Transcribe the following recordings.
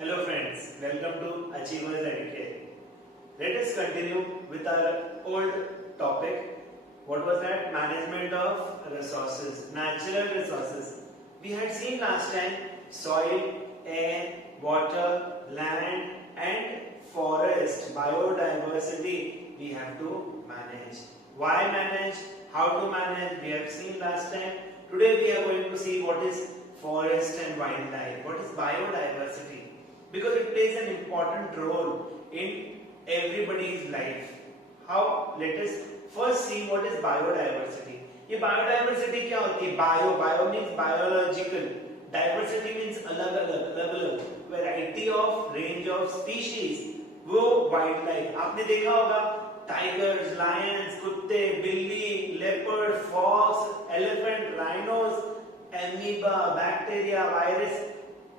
Hello friends, welcome to Achievers Educate. Let us continue with our old topic. What was that? Management of resources, natural resources. We had seen last time soil, air, water, land and forest, biodiversity we have to manage. Why manage? How to manage? We have seen last time. Today we are going to see what is forest and wildlife. What is biodiversity? Because it plays an important role in everybody's life. How? Let us first see what is biodiversity. ये biodiversity क्या होती है? Bio means biological. Diversity means अलग-अलग, variety of range of species. वो wildlife. आपने देखा होगा tigers, lions, कुत्ते, बिल्ली, leopard, fox, elephant, rhinos, amoeba, bacteria, virus,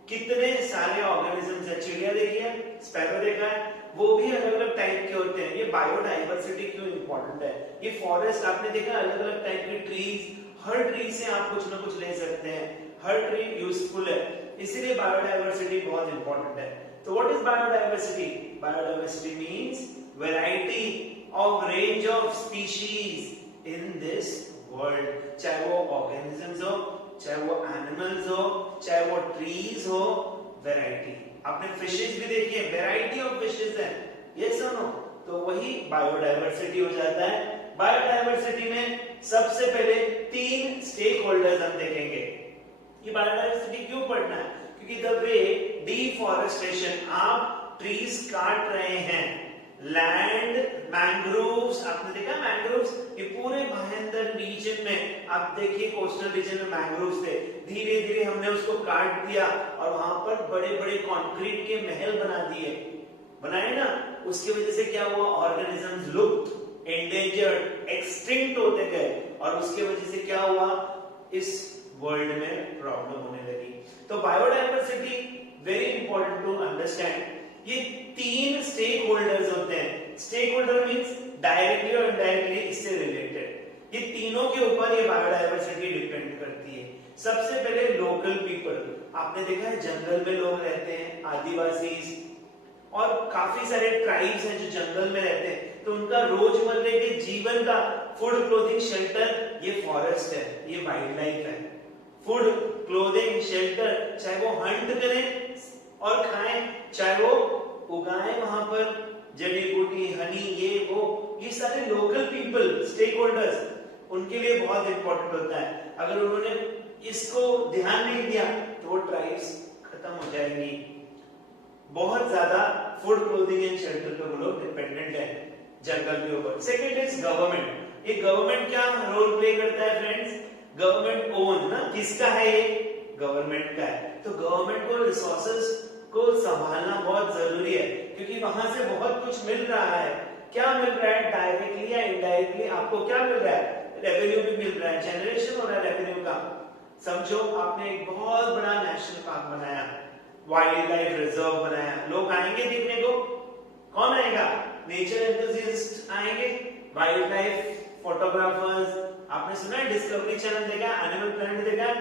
कितने सारे ऑर्गेनिजम्स है. चिड़िया देखी है, स्पैरो देखा है, वो भी अलग अलग टाइप के होते हैं. ये बायोडाइवर्सिटी क्यों इंपॉर्टेंट है? ये फॉरेस्ट आपने देखा अलग अलग टाइप के ट्रीज, हर ट्री से आप कुछ ना कुछ ले सकते हैं, हर ट्री यूजफुल है, इसीलिए बायोडाइवर्सिटी बहुत इंपॉर्टेंट है. तो what is biodiversity? Biodiversity means variety of range of species in this world. चाहे वो ऑर्गेनिजम्स हो, चाहे वो एनिमल्स हो, चाहे वो ट्रीज हो, वैरायटी. आपने फिशेस भी देखी है, वैरायटी ऑफ फिशेस है, यस और नो? तो वही बायोडाइवर्सिटी हो जाता है. बायोडाइवर्सिटी में सबसे पहले 3 स्टेक होल्डर्स हम देखेंगे. ये बायोडाइवर्सिटी क्यों पढ़ना है? क्योंकि द वे डिफॉरेस्टेशन, आप ट्रीज काट रहे हैं, लैंड, मैंग्रोव्स, आपने देखा मैंग्रोव्स, ये पूरे भयंकर रीजन में आप देखिए कोस्टल रीजन में मैंग्रोव्स थे, धीरे धीरे हमने उसको काट दिया और वहां पर बड़े बड़े कंक्रीट के महल बना दिए, बनाए ना. उसकी वजह से क्या हुआ? ऑर्गेनिजम्स लुप्त, एंडेंजर्ड, एक्सटिंक्ट होते गए और उसकी वजह से क्या हुआ? इस वर्ल्ड में प्रॉब्लम होने लगी. तो biodiversity very important to understand. ये 3 स्टेक होल्डर्स होते हैं. स्टेक होल्डर मीन्स डायरेक्टली और इनडायरेक्टली इससे रिलेटेड. ये तीनों के ऊपर ये बायोडाइवर्सिटी डिपेंड करती है. सबसे पहले लोकल पीपल. आपने देखा है जंगल में लोग रहते हैं, आदिवासी और काफी सारे ट्राइब्स हैं जो जंगल में रहते हैं, तो उनका रोजमर्रे के जीवन का फूड, क्लोथिंग, शेल्टर ये फॉरेस्ट है, ये वाइल्ड लाइफ है. फूड, क्लोथिंग, शेल्टर, चाहे वो हंट करें और खाएं, चाहे वो उगाएं वहां पर जड़ी बूटी, हनी, ये सारे लोकल पीपल, स्टेक होल्डर्स, उनके लिए बहुत इंपॉर्टेंट होता है. अगर उन्होंने इसको ध्यान नहीं दिया तो वो ट्राइब्स खत्म हो जाएंगी. बहुत ज्यादा फूड, क्लोथिंग एंड शेल्टर पे वो लोग डिपेंडेंट है जंगल के ऊपर. Second is government. ये गवर्नमेंट क्या रोल प्ले करता है फ्रेंड्स? गवर्नमेंट ओन ना, किसका है ये? गवर्नमेंट का है. तो गवर्नमेंट को रिसोर्सेज को संभालना बहुत जरूरी है, क्योंकि वहां से बहुत कुछ मिल रहा है. क्या मिल रहा है? डायरेक्टली या इनडायरेक्टली आपको क्या मिल रहा है? रेवेन्यू भी मिल रहा है, जनरेशन हो रहा है रेवेन्यू का. समझो आपने एक बहुत बड़ा नेशनल पार्क बनाया, वाइल्ड लाइफ रिजर्व बनाया, लोग आएंगे देखने को. कौन आएगा? नेचर एंथुसियास्ट आएंगे, वाइल्ड लाइफ फोटोग्राफर्स. आपने सुना है डिस्कवरी चैनल देखा, एनिमल प्लैनेट देखा,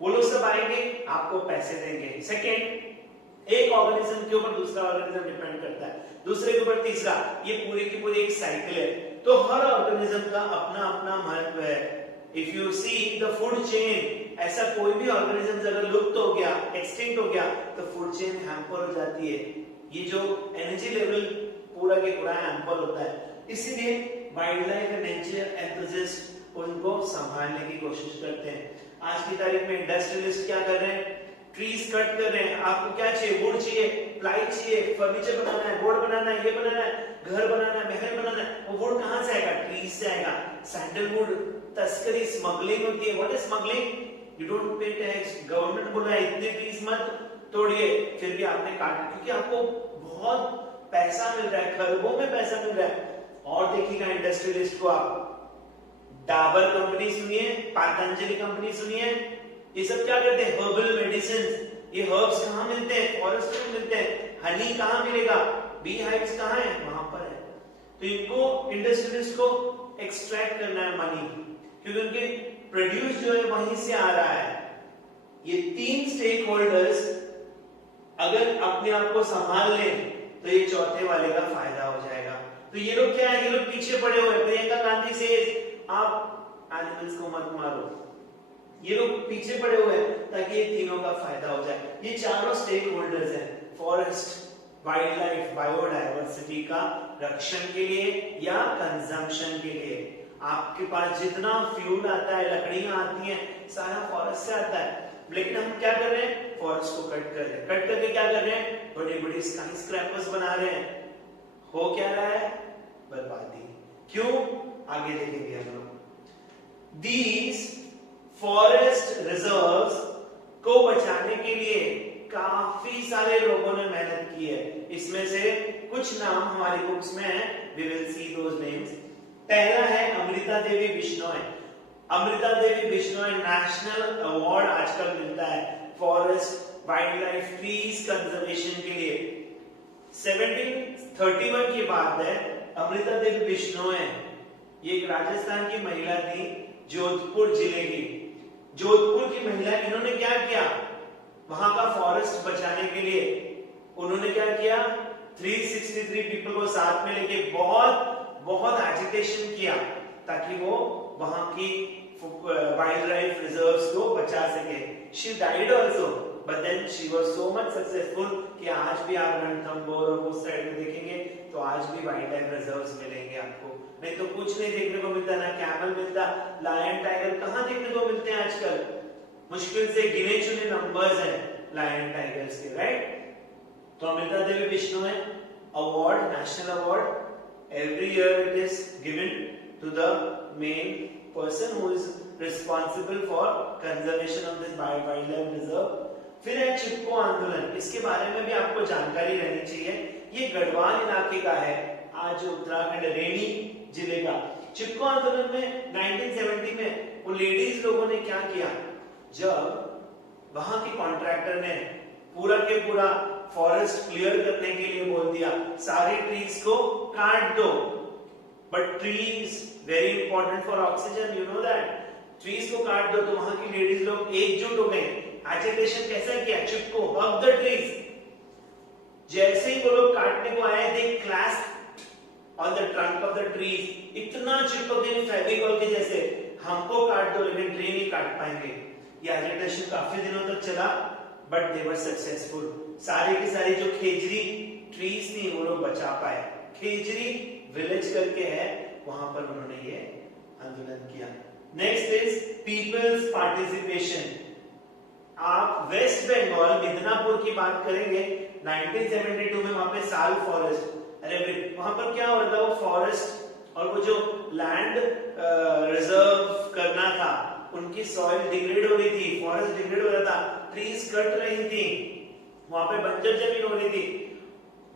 वो लोग सब आएंगे, आपको पैसे देंगे. सेकेंड, एक ऑर्गेनिज्म के ऊपर दूसरा ऑर्गेनिज्म डिपेंड करता है, दूसरे के ऊपर तीसरा, ये पूरी की पूरी एक साइकिल है. तो हर ऑर्गेनिज्म का अपना अपना महत्व है. If you see the food chain, ऐसा कोई भी ऑर्गेनिज्म अगर लुप्त हो गया, एक्सटिंक्ट हो गया, तो फूड चेन हैम्पर हो जाती है. ये जो एनर्जी लेवल पूरा के पूरा हैम्पर होता है. इसीलिए wild life and nature enthusiast उनको संभालने की कोशिश करते हैं. आज की तारीख में इंडस्ट्रियलिस्ट क्या कर रहे हैं? ट्रीज कट कर रहे हैं. आपको क्या चाहिए? वुड चाहिए, प्लाई चाहिए, फर्नीचर बनाना है, बोर्ड बनाना है, ये बनाना है, घर बनाना है, महल बनाना है. वो वुड कहां से आएगा? ट्रीज से आएगा. सैंडलवुड, तस्करी, स्मगलिंग होती है. What is smuggling? You don't pay tax. Government बोल रहा है इतने ट्रीज मत तोड़िए, फिर भी आपने काटा, क्योंकि आपको बहुत पैसा मिल रहा है, खरबों में पैसा मिल रहा है. और देखिएगा इंडस्ट्रियलिस्ट को आप, डाबर कंपनी सुनिए, पतंजलि कंपनी सुनिए, ये सब क्या करते हैं? Herbal medicine. ये हर्ब्स कहाँ मिलते हैं? फॉरेस्ट में मिलते हैं. हनी कहाँ मिलेगा? बी हाइव्स कहाँ है? वहां पर है. तो इनको इंडस्ट्रियलिस्ट को एक्सट्रैक्ट करना है मनी, क्योंकि उनके प्रोड्यूस जो है वहीं से आ रहा है. ये 3 स्टेक होल्डर्स अगर अपने आप को संभाल ले तो ये चौथे वाले का फायदा हो जाएगा। तो ये लोग क्या है, ये लोग पीछे पड़े हुए। प्रियंका गांधी से आप एनिमल्स को मत मारो, ये लोग पीछे पड़े हुए हैं ताकि ये तीनों का फायदा हो जाए। ये चारों स्टेक होल्डर्स हैं, फॉरेस्ट, वाइल्ड लाइफ, बायोडायवर्सिटी का रक्षण के लिए या कंजम्पशन के लिए। आपके पास जितना फ्यूल आता है, लकड़ियां आती हैं, सारा फॉरेस्ट से आता है, लेकिन हम क्या कर रहे हैं, फॉरेस्ट को कट कर रहे हैं। कट करके क्या कर रहे हैं, बड़ी बड़ी स्काई स्क्रैपर्स बना रहे हैं। हो क्या रहा है, बर्बादी। क्यों, आगे देखेंगे हम लोग। दीज फॉरेस्ट रिजर्व्स को बचाने के लिए काफी सारे लोगों ने मेहनत की है। इसमें से कुछ नाम हमारी बुक्स में है, we will see those names. पहला है अमृता देवी बिश्नोई। अमृता देवी बिश्नोई नेशनल अवार्ड आजकल मिलता है forest, wildlife, trees conservation के लिए। 1731 की बात है, अमृता देवी बिश्नोई, ये एक राजस्थान की महिला थी, जोधपुर जिले की। जोधपुर की महिला, इन्होंने क्या किया, वहां का फॉरेस्ट बचाने के लिए उन्होंने क्या किया, 363 पीपल को साथ में लेके बहुत एजिटेशन किया ताकि वो वहां की वाइल्ड लाइफ रिजर्व्स को बचा सके। She died also, but then she was so much successful कि आज भी आप रणथंभौर और उस साइड में देखेंगे तो आज भी वाइल्ड लाइफ रिजर्व्स मिलेंगे आपको। नहीं तो कुछ नहीं देखने को मिलता, ना कैमल मिलता, लायन टाइगर कहां देखने को मिलते हैं आजकल, मुश्किल से गिने चुने नंबर्स हैं लायन टाइगर्स के, राइट। तो Amrita Devi Bishnoi award, national award, every year it is given to the main person who is responsible for conservation of this wildlife reserve। फिर है चिपको आंदोलन, इसके बारे में भी आपको जानकारी रहनी चाहिए। ये गढ़वाल इलाके का है, आज उत्तराखंड रेनी जिले का। चिपको आंदोलन में 1970 में वो लेडीज लोगों ने क्या किया, जब वहां के कॉन्ट्रैक्टर ने पूरा के पूरा फॉरेस्ट क्लियर करने के लिए बोल दिया, सारे ट्रीज को काट दो, but trees very important for oxygen, you know that. Trees को काट दो तो वहां की लेडीज लोग एकजुट हो गए, एजिटेशन कैसा किया, चिपको, हग द ट्रीज। जैसे ही वो लोग काटने को आए, they clasped on the trunk of the trees, इतना चिपक गए फेविकॉल के जैसे, हमको काट दो लेकिन ट्री नहीं काट पाएंगे। ये एजिटेशन काफी दिनों तक चला, बट दे वर सक्सेसफुल। सारे के सारे जो खेजरी ट्रीज थी वो लोग बचा पाए। खेजरी विलेज करके है, वहां पर उन्होंने ये आंदोलन किया। Next is peoples participation. आप वेस्ट बंगाल मिदनापुर की बात करेंगे, 1972 में वहां पे साल फॉरेस्ट, अरे वहां पर क्या हो रहा था, वो फॉरेस्ट और वो जो लैंड रिजर्व करना था, उनकी सॉइल डिग्रेड हो रही थी, फॉरेस्ट डिग्रेड हो रहा था, ट्रीज कट रही थी, वहां पे बंजर जमीन हो रही थी।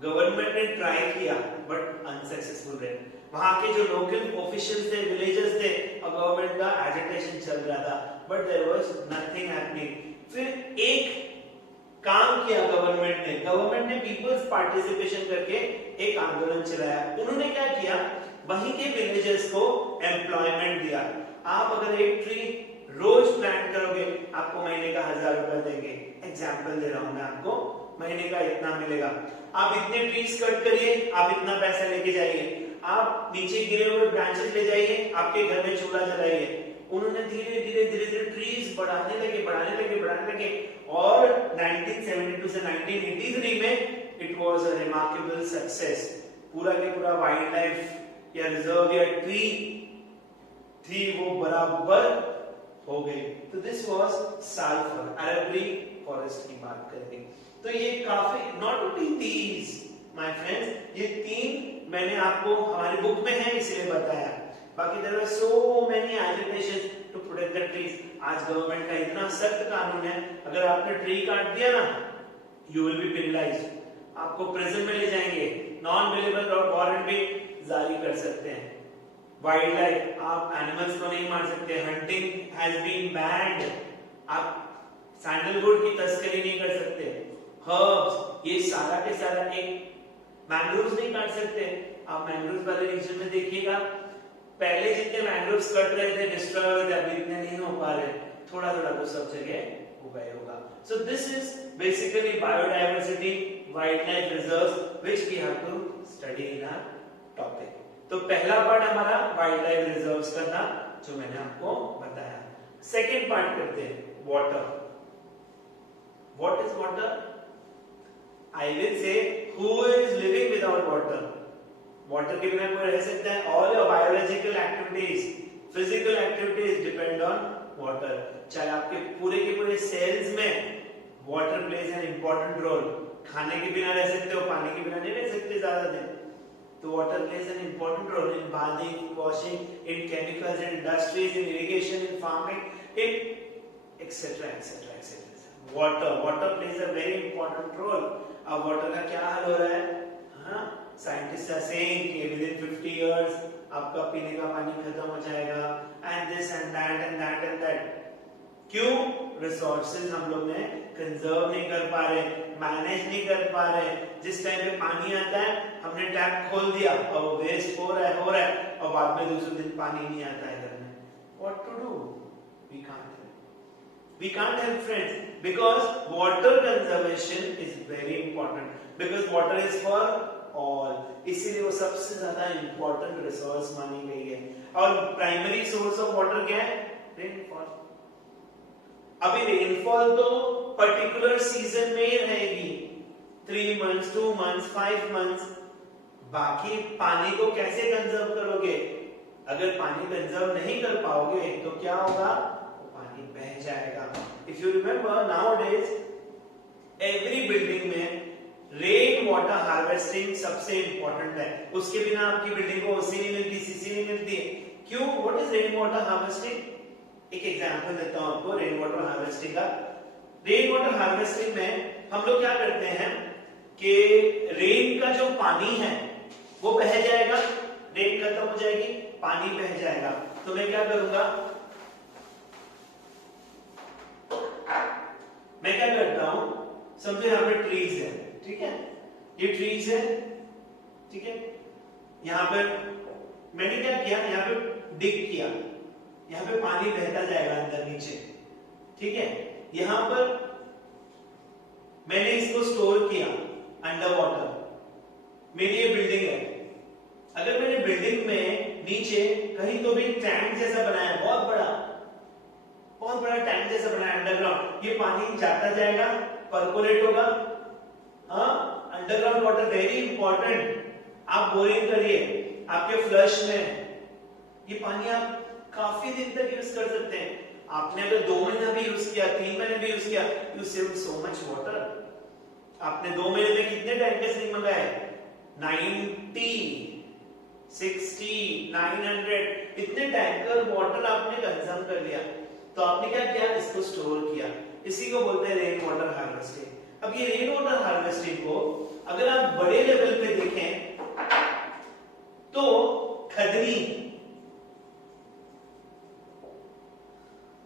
गवर्नमेंट ने ट्राई किया बट अनसक्सेसफुल रहे। वहां के जो लोकल ऑफिशियल्स थे, विलेजर्स थे, और गवर्नमेंट का एजिटेशन चल रहा था, but there was nothing happening. फिर एक काम किया गवर्नमेंट ने पीपल्स पार्टिसिपेशन करके एक आंदोलन चलाया। उन्होंने क्या किया, वहीं के विलेजर्स को एम्प्लॉयमेंट दिया। आप अगर एक ट्री रोज प्लांट करोगे, आपको महीने का 1000 रुपया देंगे। एग्जाम्पल दे रहा हूं मैं आपको, महीने का इतना मिलेगा। आप इतने ट्रीज कट करिए, आप इतना पैसा लेके जाइए। आप नीचे गिरे हुए ब्रांचेस ले जाइए, आपके घर में चूल्हा जलाइए। उन्होंने धीरे धीरे ट्रीज बढ़ाने लगे और 1972 से 1983 में it was a remarkable success. पूरा के पूरा वाइल्ड लाइफ या रिजर्व या ट्री थी वो बराबर हो गई। तो दिस वाज साल अरबरी फॉरेस्ट की बात करेंगे। तो ये काफी, not only these my friends, ये 3 मैंने आपको हमारी बुक में है इसलिए बताया, बाकी there are so many agitations to protect the trees. आज गवर्नमेंट का इतना सख्त कानून है, अगर आपने ट्री काट दिया ना, यू विल बी पेनलाइज्ड, आपको प्रिजन में ले जाएंगे, नॉन अवेलेबल वारंट भी जारी कर सकते हैं। वाइल्ड लाइफ, आप एनिमल्स को नहीं मार सकते, हंटिंग हैज बीन बैन्ड, आप सैंडलवुड की तस्करी नहीं कर सकते, हर्ब्स, ये सारा के सारा, एक मैंग्रोव्स नहीं काट सकते। आप मैंग्रोव्स वाले रीजन में देखिएगा, पहले जितने मैंग्रोव्स कट रहे थे, डिस्ट्रॉय हो रहे थे, अभी इतने नहीं हो पा रहे, थोड़ा थोड़ा तो सब जगह उगाया होगा. So this is basically biodiversity, wildlife reserves which we have to study in our topic. तो पहला पार्ट हमारा wildlife reserves का था जो मैंने आपको बताया. सेकेंड पार्ट करते हैं water. What is water? I will say who is living without water? Water के बिना कोई रह सकता है? All your biological activities, physical activities depend on water. चाहे आपके पूरे के पूरे सेल्स में water plays an important role. खाने के बिना रह सकते हो, पानी के बिना नहीं रह सकते ज्यादा दिन. तो water plays an important role in bathing, in washing, in chemicals, in industries, in irrigation, in farming, in etcetera etcetera etcetera. Water plays a very important role. अब वाटर का क्या हाल हो रहा है? हाँ, साइंटिस्ट आर सेइंग कि within 50 years आपका पीने का पानी खत्म हो जाएगा and this and that and that and that. क्यों? रिसोर्सेज हम लोग ने कंजर्व नहीं कर पा रहे, मैनेज नहीं कर पा रहे. जिस टाइम पे पानी आता है हमने टैप खोल दिया और वो वेस्ट हो रहा है और बाद में दूसरे दिन पानी नहीं आता है घर में. What to do? We can't help friends because water conservation is very important because water is for all. इसीलिए वो सबसे ज्यादा important resource मानी गई है. और प्राइमरी सोर्स ऑफ वाटर क्या है? रेनफॉल. अभी रेनफॉल तो पर्टिकुलर सीजन में ही रहेगी, 3 months, 2 months, 5 months. बाकी पानी को कैसे कंजर्व करोगे? अगर पानी कंजर्व नहीं कर पाओगे तो क्या होगा? पानी बह जाएगा. If you remember nowadays every building में रेन वाटर हार्वेस्टिंग सबसे इंपॉर्टेंट है. उसके बिना आपकी बिल्डिंग को ओसी नहीं मिलती, सीसी नहीं मिलती. क्यों? What is rain water harvesting? एक एग्जांपल देता हूं आपको रेन वाटर हार्वेस्टिंग का. रेन वाटर हार्वेस्टिंग में हम लोग क्या करते हैं कि रेन का जो पानी है वो बह जाएगा, रेन खत्म हो जाएगी, पानी बह जाएगा. तो मैं क्या करूंगा? मैं क्या करता हूं, समझो यहाँ पे ट्रीज है, ठीक है, ये ट्रीज है, ठीक है. यहाँ पर मैंने क्या किया, यहाँ पे डिग किया, यहाँ पे पानी बहता जाएगा अंदर नीचे, ठीक है. यहाँ पर मैंने इसको स्टोर किया अंडर वाटर. मेरी ये बिल्डिंग है. अगर मैंने बिल्डिंग में नीचे कहीं तो भी टैंक जैसा बनाया, बहुत बड़ा टैंक जैसा बनाया अंडरग्राउंड, ये पानी जाता जाएगा, परकोलेट होगा. हाँ, अंडरग्राउंड वाटर वेरी इंपॉर्टेंट. आप बोरिंग करिए, आपके फ्लश में ये पानी आप काफी दिन तक यूज कर सकते हैं. आपने अगर 2 महीना भी यूज किया, 3 महीने भी यूज किया, you save so much water. आपने 2 महीने में कितने टैंकर्स नहीं मंगाए? 90, 60, 900 इतने टैंकर वाटर आपने कंज्यूम कर लिया. तो आपने क्या किया? इसको स्टोर किया. इसी को बोलते हैं रेन वाटर हार्वेस्टिंग. अब ये रेन वाटर हार्वेस्टिंग को अगर आप बड़े लेवल पे देखें तो खदनी,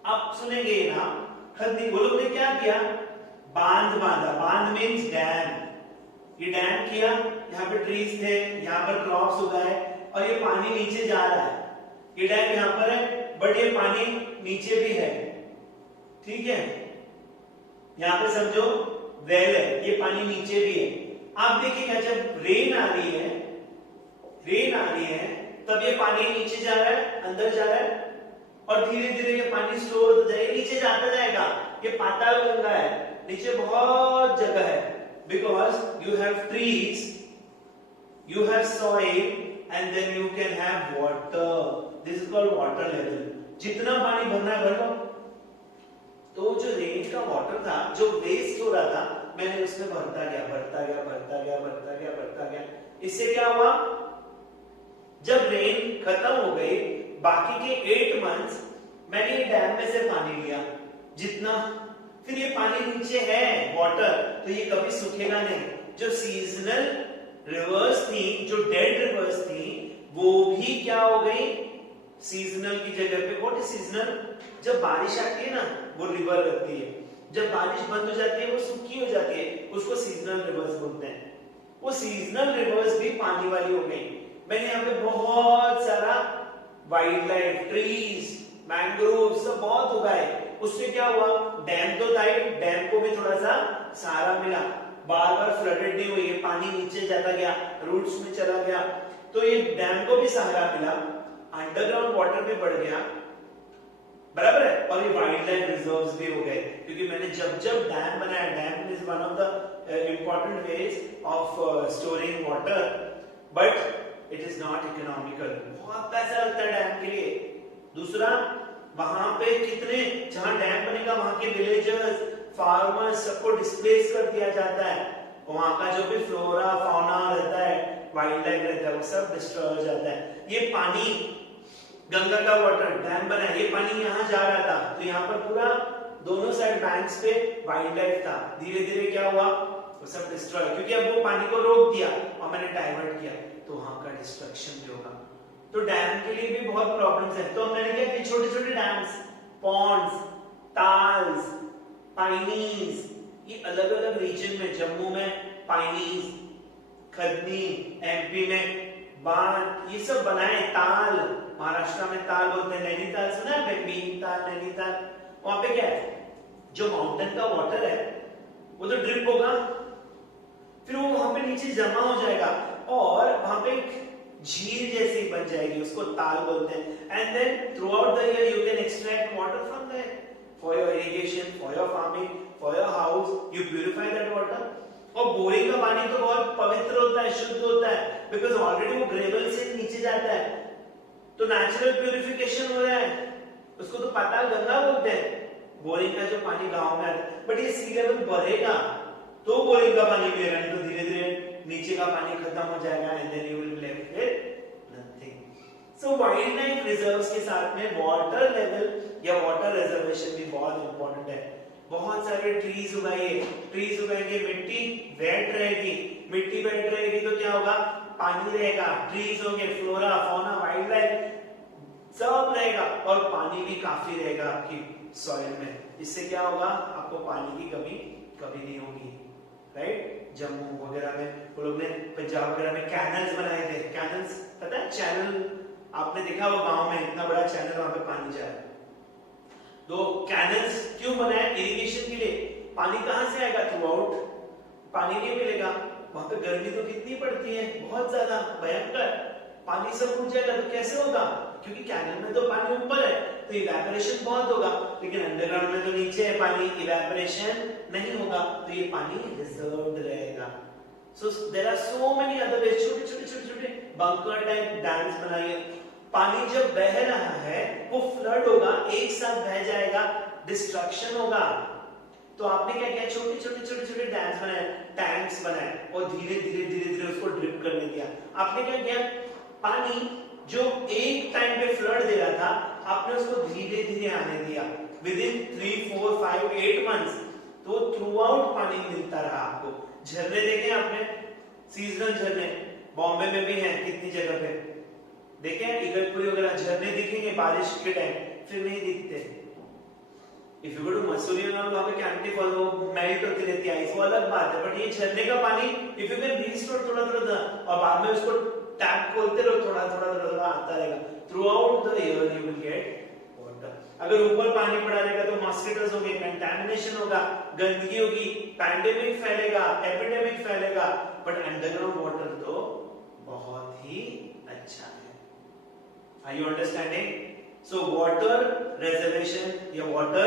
आप सुनेंगे ये नाम, खदनी. वो लोग ने क्या किया? बांध बांधा. बांध मीन्स डैम. ये डैम किया, यहाँ पे ट्रीज थे, यहाँ पर क्रॉप्स उगाए और ये पानी नीचे जा रहा है. ये डैम यहाँ पर है बट ये पानी नीचे भी है, ठीक है. यहाँ पे समझो वेल है, ये पानी नीचे भी है. आप देखिएगा जब रेन आ रही है तब ये पानी नीचे जा रहा है, अंदर जा रहा है और धीरे धीरे ये पानी स्टोर हो जाएगा, नीचे जाता जाएगा. ये पाताल गंगा है, नीचे बहुत जगह है. Because you have trees, you have soil and then you can have water. This is called water level. जितना पानी भरना है भर लो. तो जो रेन का वाटर था जो वेस्ट हो रहा था, मैंने उसमें भरता गया. इससे क्या हुआ? जब रेन खत्म हो गई, बाकी के 8 मंथ्स मैंने ये डैम में से पानी लिया जितना, फिर ये पानी नीचे है वाटर, तो ये कभी सूखेगा नहीं. जो सीजनल रिवर्स थी, जो डेड रिवर्स थी, वो भी क्या हो गई? सीजनल की जगह पे. What is seasonal? जब बारिश आती है ना, वो रिवर रहती है. जब बारिश बंद हो जाती है, वो सूखी हो जाती है, उसको सीजनल रिवर्स बोलते हैं. वो सीजनल रिवर्स भी पानी वाली हो गई. मैंने यहाँ पे बहुत सारा वाइल्ड लाइफ, ट्रीज, मैंग्रोव सब बहुत उगाए. उससे क्या हुआ? डैम तो था ही, डैम को भी थोड़ा सा सहारा मिला, बार बार फ्लडेड नहीं हुई, ये पानी नीचे जाता गया, रूट्स में चला गया, तो ये डैम को भी सहारा मिला, अंडरग्राउंड वाटर भी बढ़ गया, बराबर है, और ये वाइल्ड लाइफ रिजर्व्स भी हो गए, क्योंकि मैंने जब जब डैम बनाया, dam is one of the important ways of storing water, but it is not economical, बहुत पैसा लगता है डैम के लिए। दूसरा, वहां पे कितने, जहां डैम बनेगा वहां के विलेजर्स, फार्मर्स, सबको डिस्प्लेस कर दिया जाता है, वहां का जो भी फ्लोरा फौना रहता है, वाइल्ड लाइफ रहता है, वो सब डिस्ट्रॉय हो जाता है। ये पानी, गंगा का वाटर, डैम बना, ये पानी यहाँ जा रहा था, तो यहाँ पर पूरा दोनों साइड बैंक्स पे वाइल्ड लाइफ था, धीरे धीरे क्या हुआ, वो सब डिस्ट्रॉय, क्योंकि अब वो पानी को रोक दिया और मैंने डाइवर्ट किया, तो वहां का डिस्ट्रक्शन भी होगा। तो डैम के लिए भी बहुत प्रॉब्लम्स है, तो मैंने क्या कि छोटे छोटे डैम्स, पॉन्ड्स, ताल्स, पाइनीज, ये अलग अलग रीजन में, जम्मू में पाइनीज, खदनी, एमपी में बांध, ये सब बनाए, ताल, महाराष्ट्र में ताल बोलते हैं, नैनीताल सुना है, भीमताल, नैनीताल, वहां पे क्या है, जो माउंटेन का वाटर है वो तो ड्रिप होगा, फिर वो वहां पे नीचे जमा हो जाएगा और वहां पे एक झील जैसी बन जाएगी, उसको ताल बोलते हैं, and then throughout the year you can extract water from there for your irrigation, for your farming, for your house, you purify that water. और बोरिंग का पानी तो बहुत पवित्र होता है, शुद्ध होता है, बिकॉज ऑलरेडी वो ग्रेवल से नीचे जाता है, तो नेचुरल प्यूरिफिकेशन हो रहा है, उसको तो पाताल गंगा बोलते हैं, बोरिंग का जो पानी गांव में आता है। बट ये सी लेवल बढ़ेगा तो बोरिंग का पानी भी है, तो धीरे धीरे नीचे का पानी खत्म हो जाएगा, and then you will be left with nothing. So wildlife reserves के साथ में वाटर लेवल या वाटर रिजर्वेशन भी बहुत इंपॉर्टेंट है। बहुत सारे ट्रीज उगाइए, ट्रीज उगाएंगे, मिट्टी वेट रहेगी, मिट्टी वेट रहेगी तो क्या होगा, पानी रहेगा, ट्रीज होंगे, फ्लोरा फौना वाइल्ड लाइफ सब रहेगा, और पानी भी काफी रहेगा आपकी सॉइल में, इससे क्या होगा, आपको पानी की कमी कभी नहीं होगी, राइट। जम्मू वगैरह में वो लोग ने, पंजाब वगैरह में कैनल्स बनाए थे, कैनल्स पता है, चैनल आपने देखा वो गांव में इतना बड़ा चैनल, वहां पे पानी जा रहा है, तो कैनल्स क्यों बनाए, इरिगेशन के लिए। पानी कहां से आएगा, थ्रू आउट, पानी नहीं मिलेगा, वहां पे गर्मी तो कितनी पड़ती है, बहुत ज्यादा भयंकर, पानी सब उठ जाएगा तो कैसे होगा, क्योंकि कैनल में तो पानी ऊपर है तो इवेपोरेशन बहुत होगा, लेकिन अंडरग्राउंड में तो नीचे है पानी, इवेपोरेशन नहीं होगा, तो ये पानी रिजर्व्ड रहेगा। So there are so many other ways, छोटे छोटे छोटे छोटे बंकर टाइप डैम्स बनाइए, पानी जब बह रहा है वो फ्लड होगा, एक साथ बह जाएगा, डिस्ट्रक्शन होगा, तो आपने क्या किया, छोटे छोटे छोटे छोटे डैम्स बनाए, टैंक्स बनाए, और धीरे धीरे धीरे धीरे उसको ड्रिप करने दिया। आपने क्या किया, पानी जो एक टाइम पे फ्लड दे रहा था, आपने उसको धीरे धीरे आने दिया, विद इन 3, 4, 5, 8 मंथ्स, तो थ्रू आउट पानी मिलता रहा आपको। झरने देखे आपने, सीजनल झरने बॉम्बे में भी हैं, कितनी जगह पे देखे, इगतपुरी वगैरह झरने दिखेंगे बारिश के टाइम, फिर नहीं दिखते। If you go to Mussoorie वहां पे कैंटी फॉल, वो मेल्ट होती रहती है आइस, वो अलग बात है, बट ये झरने का पानी इफ यू कैन रिस्टोर थोड़ा थोड़ा, और बाद में उसको टैप खोलते रहो, थोड़ा थोड़ा थोड़ा थोड़ा आता रहेगा, through out the year you will get water. अगर ऊपर पानी पड़ा रहेगा तो मॉस्किटोस होंगे, कंटामिनेशन होगा, गंदगी होगी, पैंडेमिक फैलेगा, एपिडेमिक फैलेगा, बट अंडरग्राउंड वाटर तो बहुत ही अच्छा है। Are you understanding? So water reservation या water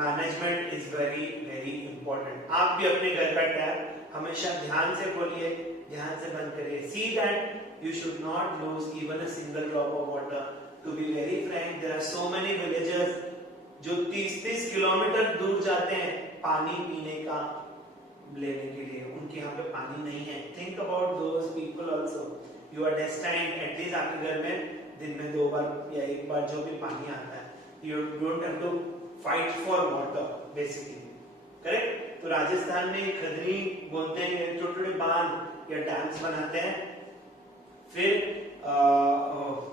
management is very very important. आप भी अपने घर का टैप हमेशा ध्यान से खोलिए, ध्यान से बंद करिए. See that you should not lose even a single drop of water. To be very frank, there are so many villagers जो 30-30 किलोमीटर दूर जाते हैं पानी पीने का लेने के लिए, उनके यहाँ पे पानी नहीं है. Think about those people also. You are destined at least आपके घर में दिन में 2 बार या 1 बार जो भी पानी आता है, you don't have to fight for water basically, correct? तो राजस्थान में खदनी बोलते हैं, छोटे छोटे बांध या डैम्स बनाते हैं. फिर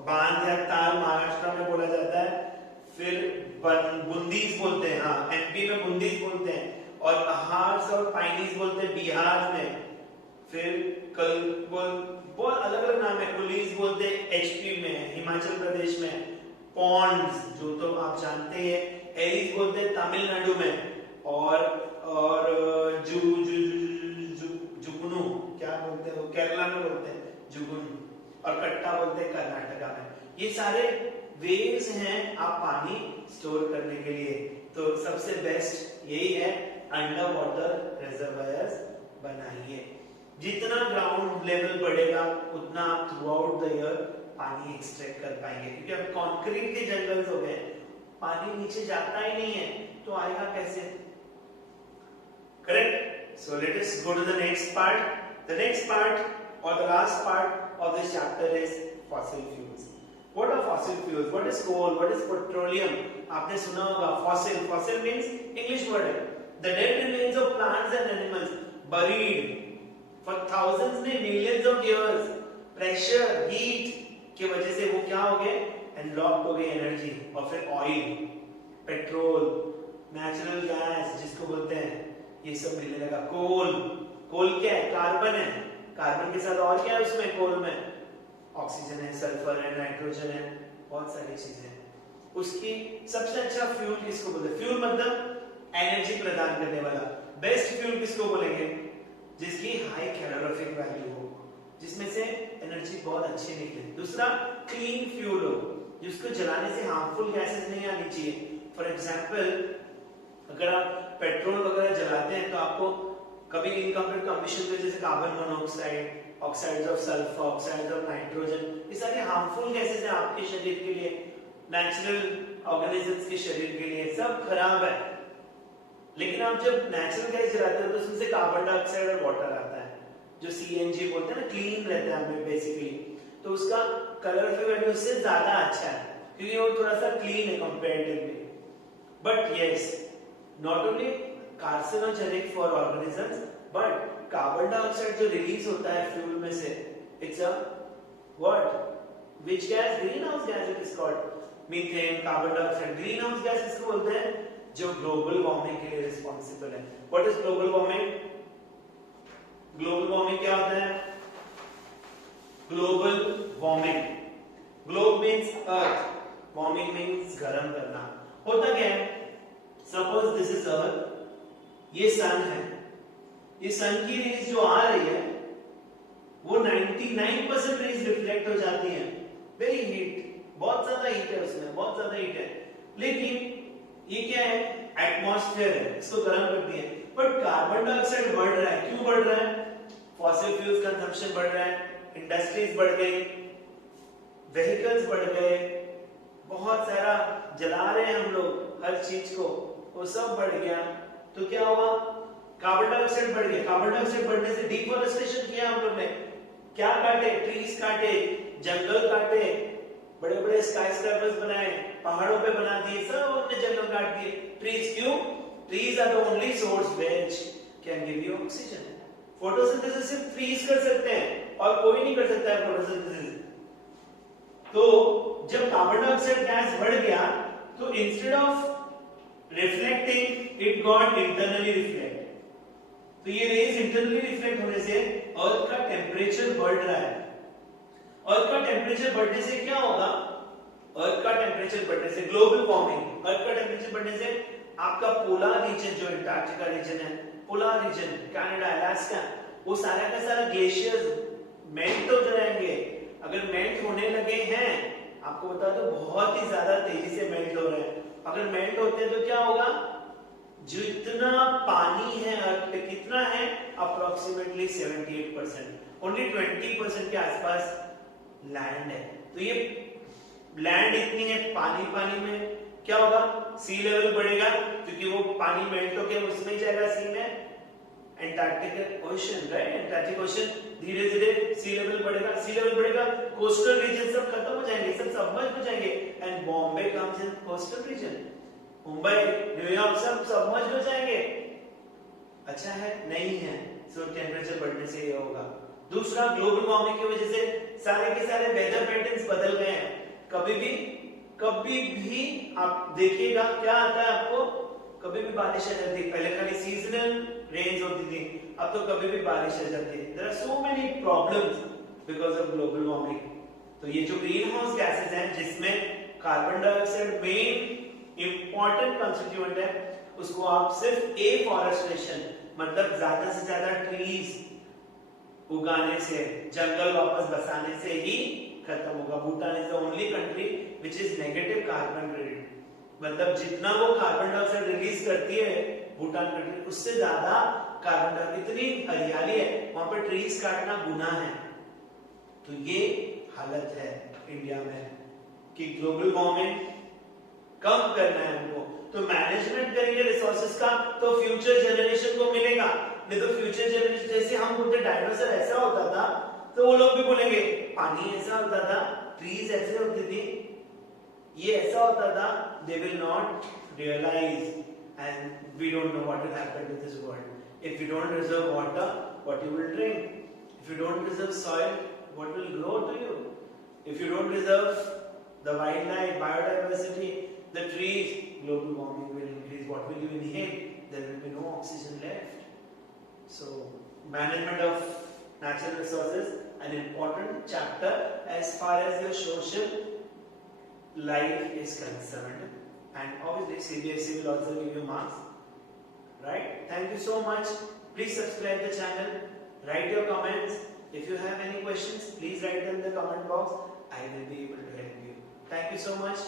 बांध या ताल महाराष्ट्र में बोला जाता है. फिर बुंदीज बोलते हैं, हाँ एमपी में बुंदीज बोलते हैं, और हार्स और पाइनीज बोलते हैं बिहार में. फिर बहुत अलग अलग नाम है. कुलीज बोलते हैं एचपी में, हिमाचल प्रदेश में. पॉन्ड्स जो तो आप जानते हैं एरीज बोलते हैं तमिलनाडु में, और जु जु जु जुगुनु क्या बोलते हैं वो केरला में बोलते हैं जुगुनु, और कट्टा बोलते हैं कर्नाटका में। ये सारे वेव्स हैं आप पानी स्टोर करने के लिए। तो सबसे बेस्ट यही है, अंडर वाटर रिजर्वायर्स बनाइए। जितना ग्राउंड लेवल बढ़ेगा उतना आप थ्रू आउट द ईयर पानी एक्सट्रैक्ट कर पाएंगे, क्योंकि अब कंक्रीट के जंगल्स हो गए, पानी नीचे जाता ही नहीं है तो आएगा कैसे? Correct. So let us go to the next part. The next part और the last part of this chapter is fossil fuels. What are fossil fuels? What is coal? What is petroleum? आपने सुना होगा fossil. Fossil means English word है the dead remains of plants and animals buried for thousands ने millions of years. Pressure, heat की वजह से वो क्या हो गए? Unlocked हो गए एनर्जी, और फिर ऑयल, पेट्रोल, नेचुरल गैस जिसको बोलते हैं, ये सब मिलने लगा। कोल, कोल क्या है? कार्बन है। कार्बन के साथ और क्या है उसमें? कोल में ऑक्सीजन है, सल्फर है, नाइट्रोजन है, बहुत सारी चीजें हैं। उसकी सबसे अच्छा फ्यूल किसको बोलते हैं? फ्यूल मतलब एनर्जी प्रदान करने वाला। बेस्ट फ्यूल किसको बोलेंगे? जिसकी हाई कैलोरीफिक वैल्यू हो, जिसमें से एनर्जी बहुत अच्छी निकले। दूसरा क्लीन फ्यूल हो, जिसको जलाने से हार्मफुल गैसेस नहीं आनी चाहिए। फॉर एग्जांपल अगर आप पेट्रोल वगैरह जलाते हैं तो आपको कभी इनकम्प्लीट कंबशन की वजह से carbon monoxide, oxides of sulphur, oxides of nitrogen, ये सारे हार्मफुल गैसेस हैं आपके शरीर के लिए, नेचुरल ऑर्गेनिजम्स के शरीर के लिए, सब खराब है। लेकिन आप जब नेचुरल गैस जलाते हो तो उसमें से कार्बन डाइऑक्साइड और वाटर आता है, जो सीएनजी बोलते हैं ना, क्लीन रहता है हमें बेसिकली। तो उसका कैलोरीफिक वैल्यू उससे ज्यादा अच्छा है क्योंकि वो थोड़ा सा क्लीन है comparatively. But yes, not only carcinogenic for organisms, but carbon dioxide जो रिलीज होता है फ्यूल में से, it's a what, which gas? Green house gas it is called. Methane, carbon dioxide. Green house gas किसको बोलते हैं? जो ग्लोबल वार्मिंग के लिए रिस्पांसिबल है। What is global warming? Global warming क्या होता है? ग्लोबल वार्मिंग, ग्लोब मींस अर्थ, वार्मिंग मींस गर्म करना। होता क्या है? सपोज दिस इज अर्थ, ये सन है, ये सन की रेज जो आ रही है वो 99% रेज रिफ्लेक्ट हो जाती हैं। वेरी हीट, बहुत ज्यादा हीट है उसमें, बहुत ज्यादा हीट है। लेकिन ये क्या है? एटमॉस्फेयर है, इसको गर्म करती है। बट कार्बन डाइऑक्साइड बढ़ रहा है। क्यों बढ़ रहा है? फॉसिल फ्यूल्स कंजम्पशन बढ़ रहा है, इंडस्ट्रीज बढ़ गई, व्हीकल्स बढ़ गए, बहुत सारा जला रहे हैं हम लोग हर चीज को, वो सब बढ़ गया। तो क्या हुआ? कार्बन डाइऑक्साइड बढ़ गया। कार्बन डाइऑक्साइड बढ़ने से डिफॉरेस्टेशन किया हम लोग ने, क्या काटे? ट्रीज काटे, जंगल काटे, बड़े बड़े स्काईस्क्रैपर्स बनाए, पहाड़ों पे बना दिए, सब हमने जंगल काट दिए। ट्रीज क्यों? Trees are the only source which can give you oxygen. Photosynthesis सिर्फ ट्रीज कर सकते हैं और कोई नहीं कर सकता है फोटोसिंथेसिस। तो जब कार्बन डाइऑक्साइड गैस बढ़ गया तो instead of reflecting it got internally reflect. तो ये रेज इंटरनली रिफ्लेक्ट होने से अर्थ का टेम्परेचर बढ़ रहा है। अर्थ का टेम्परेचर बढ़ने से क्या होगा? अर्थ का टेम्परेचर बढ़ने से ग्लोबल वार्मिंग, अर्थ का टेम्परेचर बढ़ने से आपका पोलर रीजन, जो अंटार्कटिका रीजन है, पोलर रीजन, कनाडा, अलास्का, वो सारा का सारा ग्लेशियर्स मेल्ट हो जाएंगे। अगर मेल्ट होने लगे हैं, आपको बता दो बहुत ही ज्यादा तेजी से मेल्ट हो रहे हैं। अगर मेल्ट होते हैं तो क्या होगा? जितना पानी है अर्थ पे, कितना है? अप्रोक्सीमेटली 78%, ओनली 20% के आसपास लैंड है। तो ये लैंड इतनी है, पानी पानी में क्या होगा? सी लेवल बढ़ेगा क्योंकि वो पानी मेल्ट होकर उसमें ही जाएगा, सी में, Antarctic ocean, right? Antarctic ocean धीरे धीरे सी लेवल बढ़ेगा, सी लेवल बढ़ेगा, कोस्टल रीजन सब खत्म हो जाएंगे, सब सबमर्ज हो जाएंगे, and Bombay comes in coastal region, Mumbai, New York सब सबमर्ज हो जाएंगे। अच्छा है? नहीं है। सो टेम्परेचर बढ़ने से ये होगा। दूसरा, ग्लोबल वार्मिंग की वजह से सारे के सारे वेदर पैटर्न्स बदल गए हैं। कभी भी आप देखिएगा क्या आता है आपको? कभी भी बारिश आ जाती है। पहले खाली सीजनल रेन्स होती थी, अब तो कभी भी बारिश आ जाती है। There are so many problems because of global warming. तो ये जो ग्रीन हाउस गैसेस हैं, जिसमें carbon dioxide main important constituent है, उसको आप सिर्फ एफॉरेस्टेशन मतलब ज्यादा से ज्यादा ट्रीज उगाने से, जंगल वापस बसाने से ही खत्म होगा। Bhutan is the only country which is negative carbon credit, मतलब जितना वो कार्बन डाइऑक्साइड रिलीज करती है भूटान कंट्री, उससे ज्यादा कार्बन डाइऑक्साइड, इतनी हरियाली है वहां पर, ट्रीज काटना गुनाह है। तो ये हालत है इंडिया में कि ग्लोबल वार्मिंग कम करना है हमको, तो मैनेजमेंट करेंगे रिसोर्सेज का तो फ्यूचर जनरेशन को मिलेगा। नहीं तो फ्यूचर जनरेशन, जैसे हम बोलते डायनासोर ऐसा होता था, तो वो लोग भी बोलेंगे पानी ऐसा होता था, ट्रीज ऐसे होती थी, ये ऐसा होता था। They will not realise and we don't know what will happen to this world if you don't reserve water, what you will drink, if you don't reserve soil, what will grow to you, if you don't reserve the wildlife, biodiversity, the trees, global warming will increase. What will you inhale? There will be no oxygen left. So, management of natural resources, an important chapter as far as your social life is concerned. And obviously, CBSE will also give you marks. Right? Thank you so much. Please subscribe the channel. Write your comments. If you have any questions, please write them in the comment box. I will be able to help you. Thank you so much.